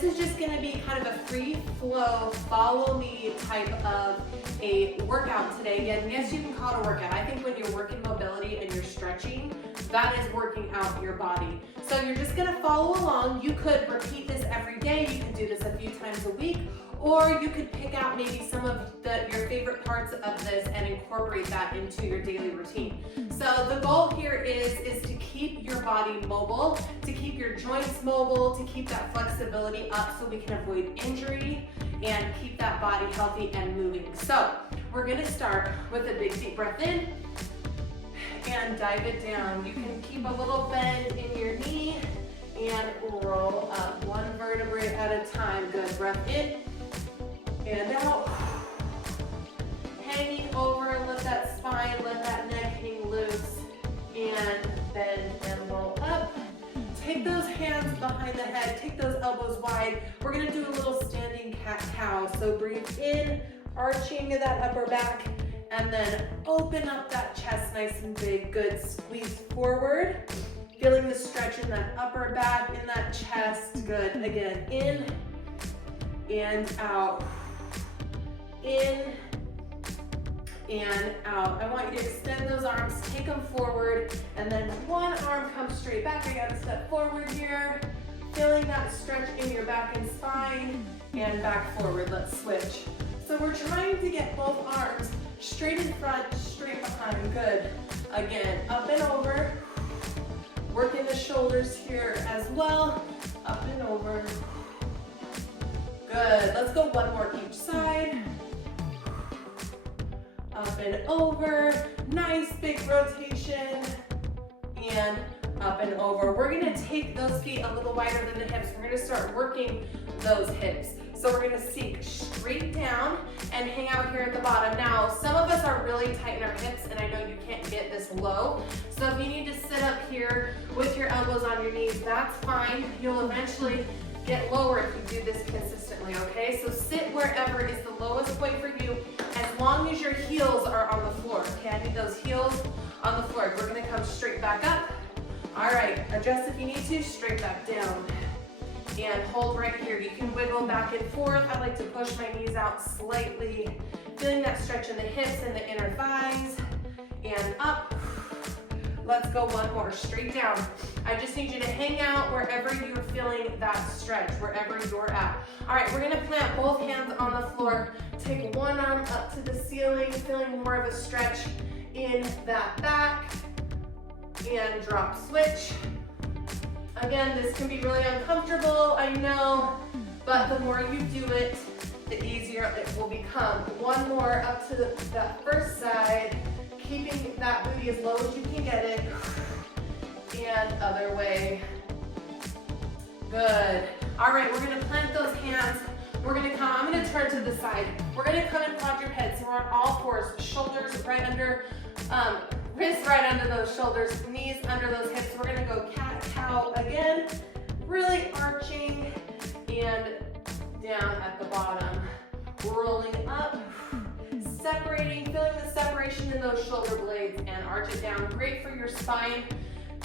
this is just gonna be kind of a free flow, follow me type of a workout today. Again, yes, you can call it a workout. I think when you're working mobility and you're stretching, that is working out your body. So you're just gonna follow along. You could repeat this every day. You could do this a few times a week, or you could pick out maybe some of your favorite parts of this and incorporate that into your daily routine. So the goal here is to keep your body mobile, to keep your joints mobile, to keep that flexibility up so we can avoid injury and keep that body healthy and moving. So we're gonna start with a big deep breath in and dive it down. You can keep a little bend in your knee and roll up one vertebrae at a time. Good, breath in and out. Hanging over, let that spine, let that neck hang loose, and bend and roll up. Take those hands behind the head, take those elbows wide. We're gonna do a little standing cat-cow. So breathe in, arching of that upper back, and then open up that chest nice and big. Good, squeeze forward. Feeling the stretch in that upper back, in that chest. Good, again, in and out. In and out. I want you to extend those arms, take them forward, and then one arm comes straight back. I gotta step forward here. Feeling that stretch in your back and spine, and back forward. Let's switch. So we're trying to get both arms straight in front, straight behind. Good. Again, up and over. Working the shoulders here as well. Up and over. Good. Let's go one more each side. Up and over. Nice big rotation. And up and over. We're gonna take those feet a little wider than the hips. We're gonna start working those hips. So we're gonna seek straight down and hang out here at the bottom. Now, some of us are really tight in our hips, and I know you can't get this low. So if you need to sit up here with your elbows on your knees, that's fine. You'll eventually get lower if you do this consistently, okay? So sit wherever is the lowest point for you, as long as your heels are on the floor, okay? I need those heels on the floor. We're gonna come straight back up. All right, adjust if you need to, straight back down. And hold right here. You can wiggle back and forth. I like to push my knees out slightly. Feeling that stretch in the hips and the inner thighs. And up. Let's go one more, straight down. I just need you to hang out wherever you're feeling that stretch, wherever you're at. All right, we're gonna plant both hands on the floor. Take one arm up to the ceiling, feeling more of a stretch in that back. And drop, switch. Again, this can be really uncomfortable, I know, but the more you do it, the easier it will become. One more up to that first side, keeping that booty as low as you can get it, and other way. Good. All right, we're gonna plant those hands. We're gonna come, I'm gonna turn to the side. We're gonna come and quadruped, so we're on all fours, shoulders right under, wrists right under those shoulders, knees under those hips. We're gonna go cat-cow again, really arching and down at the bottom. Rolling up, separating, feeling the separation in those shoulder blades and arch it down. Great for your spine.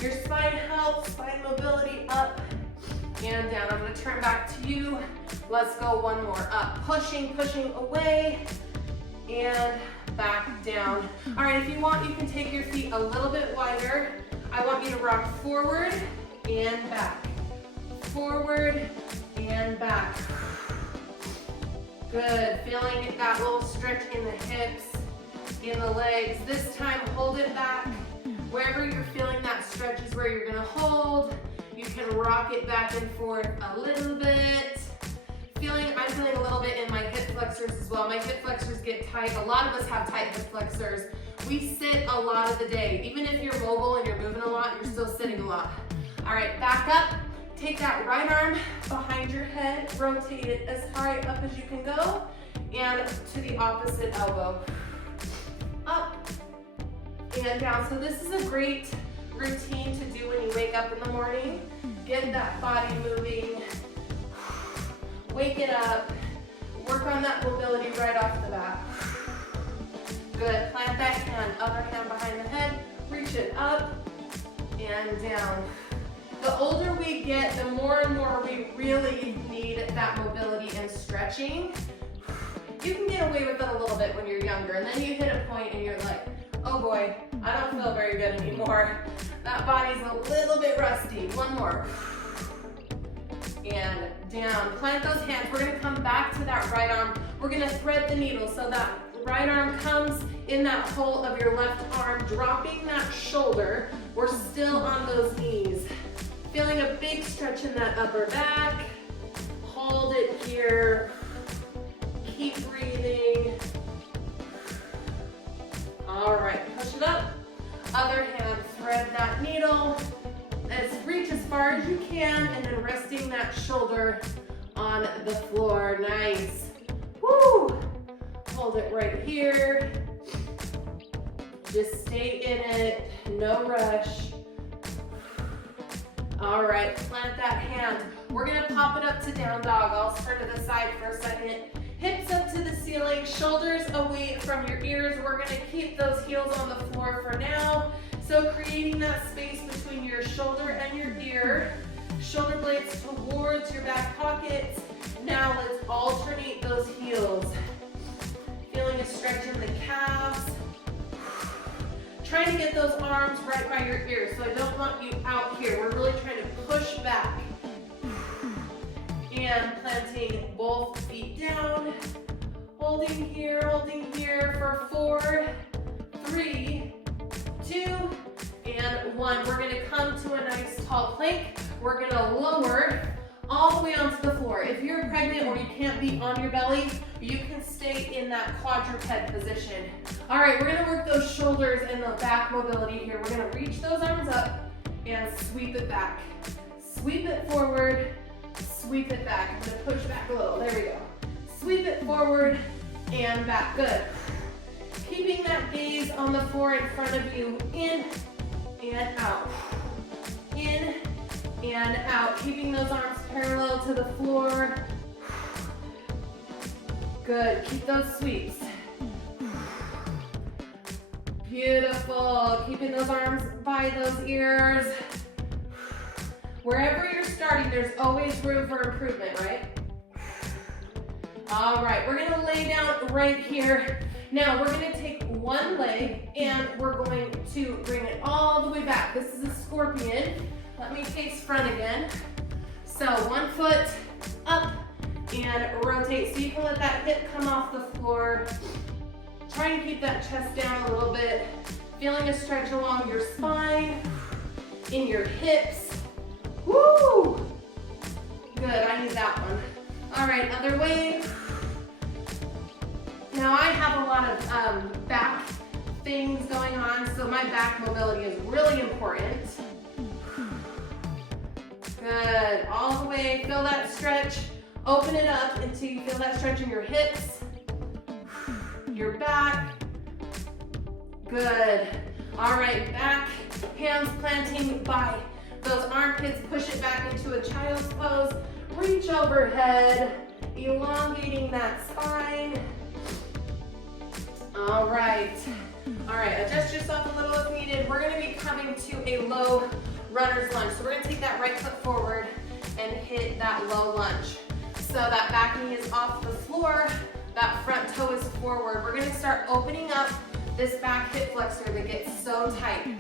Your spine health, spine mobility up and down. I'm gonna turn back to you. Let's go one more up. Pushing away and back down. All right, if you want, you can take your feet a little bit wider. I want you to rock forward and back. Forward and back. Good, feeling that little stretch in the hips, in the legs. This time, hold it back. Wherever you're feeling that stretch is where you're gonna hold. You can rock it back and forth a little bit. I'm feeling a little bit in my hip flexors as well. My hip flexors get tight. A lot of us have tight hip flexors. We sit a lot of the day. Even if you're mobile and you're moving a lot, you're still sitting a lot. All right, back up. Take that right arm behind your head. Rotate it as high up as you can go. And to the opposite elbow. Up and down. So this is a great routine to do when you wake up in the morning. Get that body moving. Wake it up. Work on that mobility right off the bat. Good. Plant that hand, other hand behind the head. Reach it up and down. The older we get, the more and more we really need that mobility and stretching. You can get away with it a little bit when you're younger, and then you hit a point and you're like, oh boy, I don't feel very good anymore. That body's a little bit rusty. One more. And down. Plant those hands. We're gonna come back to that right arm. We're gonna thread the needle so that right arm comes in that hole of your left arm, dropping that shoulder. We're still on those knees. Feeling a big stretch in that upper back. Hold it here. Keep breathing. All right, push it up. Other hand, thread that needle. Reach as far as you can, and then resting that shoulder on the floor. Nice. Woo! Hold it right here. Just stay in it, no rush. All right, plant that hand. We're gonna pop it up to down dog. I'll turn to the side for a second. Hips up to the ceiling, shoulders away from your ears. We're gonna keep those heels on the floor for now. So creating that space between your shoulder and your ear. Shoulder blades towards your back pockets. Now let's alternate those heels. Feeling a stretch in the calves. Trying to get those arms right by your ears. So I don't want you out here. We're really trying to push back. And planting both feet down. Holding here for 4, 3, 2, and 1. We're gonna come to a nice tall plank. We're gonna lower all the way onto the floor. If you're pregnant or you can't be on your belly, you can stay in that quadruped position. All right, we're gonna work those shoulders and the back mobility here. We're gonna reach those arms up and sweep it back. Sweep it forward, sweep it back. I'm gonna push back a little, there we go. Sweep it forward and back, good. Keeping that gaze on the floor in front of you, in and out. In and out. Keeping those arms parallel to the floor. Good, keep those sweeps. Beautiful, keeping those arms by those ears. Wherever you're starting, there's always room for improvement, right? All right, we're gonna lay down right here. Now we're gonna take one leg and we're going to bring it all the way back. This is a scorpion. Let me face front again. So one foot up and rotate. So you can let that hip come off the floor. Trying to keep that chest down a little bit. Feeling a stretch along your spine, in your hips. Woo! Good, I need that one. All right, other way. Now I have a lot of back things going on, so my back mobility is really important. Good, all the way, feel that stretch. Open it up until you feel that stretch in your hips, your back. Good. All right, back, hands planting by those armpits, push it back into a child's pose. Reach overhead, elongating that spine. All right, adjust yourself a little if needed. We're gonna be coming to a low runner's lunge. So we're gonna take that right foot forward and hit that low lunge. So that back knee is off the floor, that front toe is forward. We're gonna start opening up this back hip flexor that gets so tight.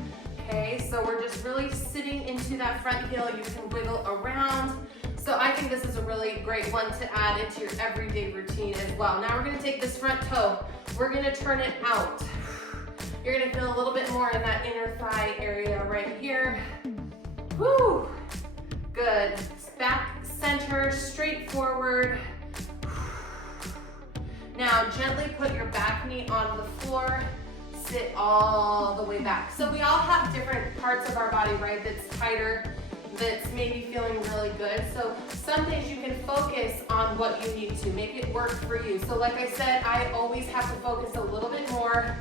Okay, so we're just really sitting into that front heel. You can wiggle around. So I think this is a really great one to add into your everyday routine as well. Now we're gonna take this front toe. We're gonna turn it out. You're gonna feel a little bit more in that inner thigh area right here. Woo! Good. Back, center, straight forward. Now gently put your back knee on the floor. Sit all the way back. So we all have different parts of our body, right, that's tighter, that's maybe feeling really good. So some days you can focus on what you need to make it work for you. So like I said, I always have to focus a little bit more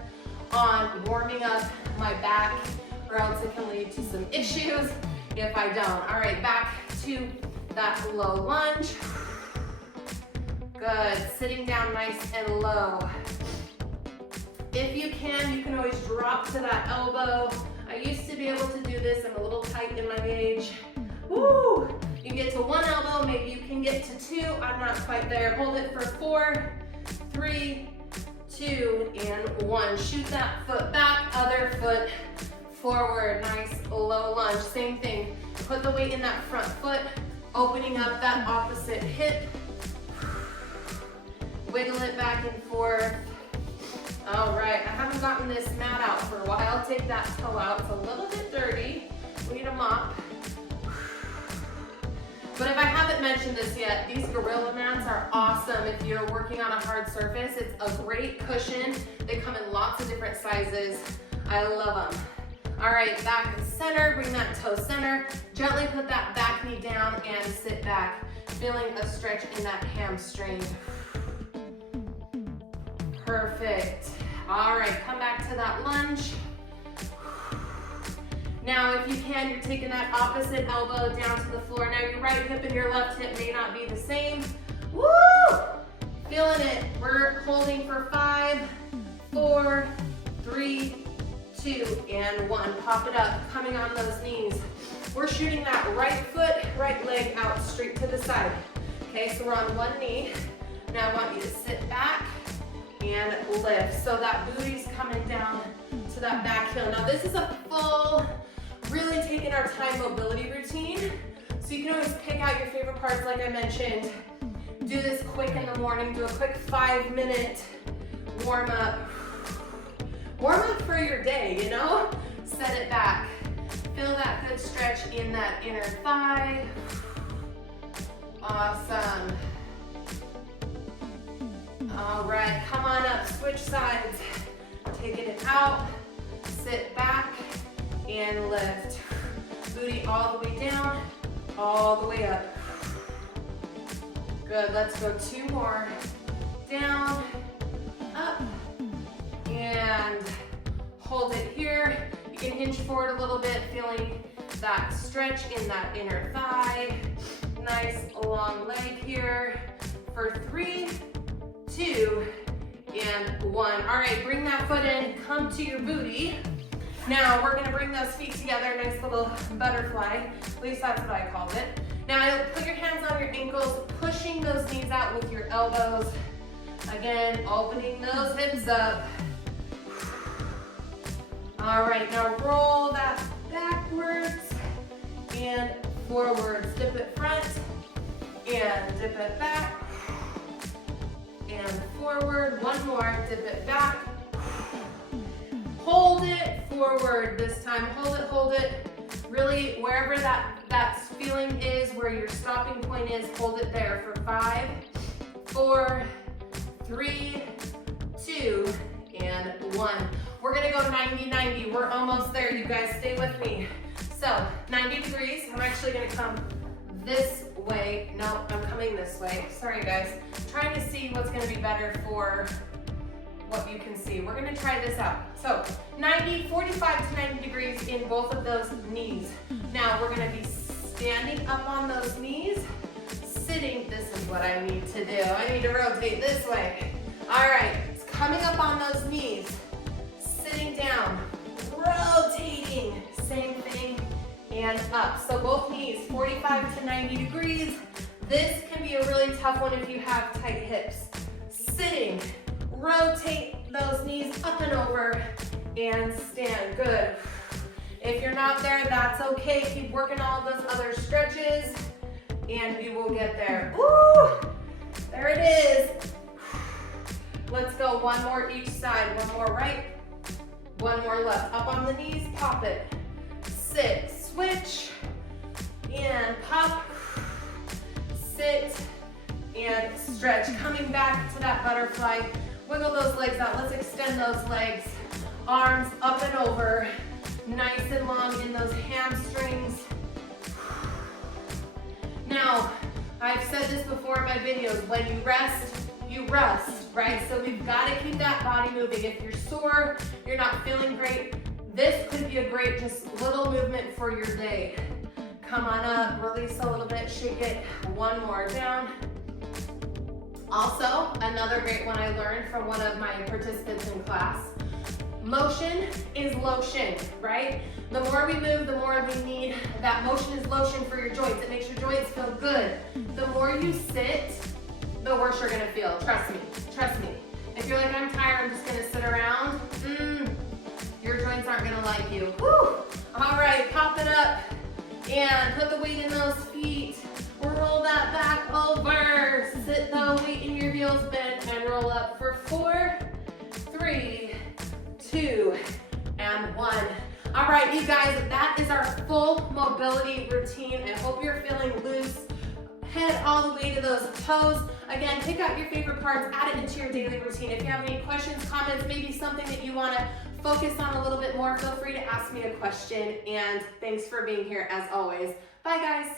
on warming up my back, or else it can lead to some issues if I don't. All right, back to that low lunge. Good, sitting down nice and low. If you can always drop to that elbow. I used to be able to do this. I'm a little tight in my age. Woo! You can get to one elbow, maybe you can get to two. I'm not quite there. Hold it for 4, 3, 2, and 1. Shoot that foot back, other foot forward. Nice low lunge. Same thing. Put the weight in that front foot, opening up that opposite hip. Wiggle it back and forth. All right, I haven't gotten this mat out for a while. Take that toe out. It's a little bit dirty. We need a mop. But if I haven't mentioned this yet, these gorilla mats are awesome if you're working on a hard surface. It's a great cushion. They come in lots of different sizes. I love them. All right, back and center, bring that toe center. Gently put that back knee down and sit back, feeling a stretch in that hamstring. Perfect. All right, come back to that lunge. Now, if you can, you're taking that opposite elbow down to the floor. Now, your right hip and your left hip may not be the same. Woo! Feeling it. We're holding for 5, 4, 3, 2, and 1. Pop it up, coming on those knees. We're shooting that right foot, right leg out straight to the side. Okay, so we're on one knee. Now, I want you to sit back and lift. So that booty's coming down to that back heel. Now, this is a full, really taking our time mobility routine. So you can always pick out your favorite parts like I mentioned. Do this quick in the morning. Do a quick 5-minute warm up. Warm up for your day, you know? Set it back. Feel that good stretch in that inner thigh. Awesome. All right, come on up, switch sides. Taking it out, sit back, and lift. Booty all the way down, all the way up. Good, let's go 2 more. Down, up, and hold it here. You can hinge forward a little bit, feeling that stretch in that inner thigh. Nice long leg here for 3, 2, and 1. All right, bring that foot in, come to your booty. Now we're gonna bring those feet together, nice little butterfly. At least that's what I called it. Now put your hands on your ankles, pushing those knees out with your elbows. Again, opening those hips up. All right, now roll that backwards and forwards. Dip it front and dip it back. And forward, one more, dip it back. Hold it forward this time, hold it. Really, wherever that feeling is, where your stopping point is, hold it there for 5, 4, 3, 2, and 1. We're gonna go 90-90, we're almost there, you guys, stay with me. So, 90 degrees, I'm actually gonna come this way. No, I'm coming this way. Sorry guys. Trying to see what's gonna be better for what you can see. We're gonna try this out. So 45 to 90 degrees in both of those knees. Now we're gonna be standing up on those knees, sitting. This is what I need to do. I need to rotate this way. All right, it's coming up on those knees, sitting down, rotating, same thing, and up. So both knees, 45 to 90 degrees. This can be a really tough one if you have tight hips. Sitting, rotate those knees up and over, and stand. Good. If you're not there, that's okay. Keep working all those other stretches, and you will get there. Woo! There it is. Let's go one more each side. One more right, one more left. Up on the knees, pop it. Sit, switch, and pop. Sit, and stretch. Coming back to that butterfly. Wiggle those legs out. Let's extend those legs. Arms up and over. Nice and long in those hamstrings. Now, I've said this before in my videos, when you rest, right? So we've got to keep that body moving. If you're sore, you're not feeling great, this could be a great just little movement for your day. Come on up, release a little bit, shake it. One more down. Also, another great one I learned from one of my participants in class. motion is lotion, right? The more we move, the more we need that motion is lotion for your joints. It makes your joints feel good. The more you sit, the worse you're gonna feel. Trust me, trust me. If you're like, I'm tired, I'm just gonna sit around, your joints aren't gonna like you. Whew. All right, pop it up and put the weight in those feet. Roll that back over. Sit the weight in your heels, bend and roll up for 4, 3, 2, and 1. All right, you guys, that is our full mobility routine. I hope you're feeling loose. Head all the way to those toes. Again, pick out your favorite parts, add it into your daily routine. If you have any questions, comments, maybe something that you want to focus on a little bit more, feel free to ask me a question. And thanks for being here as always. Bye, guys.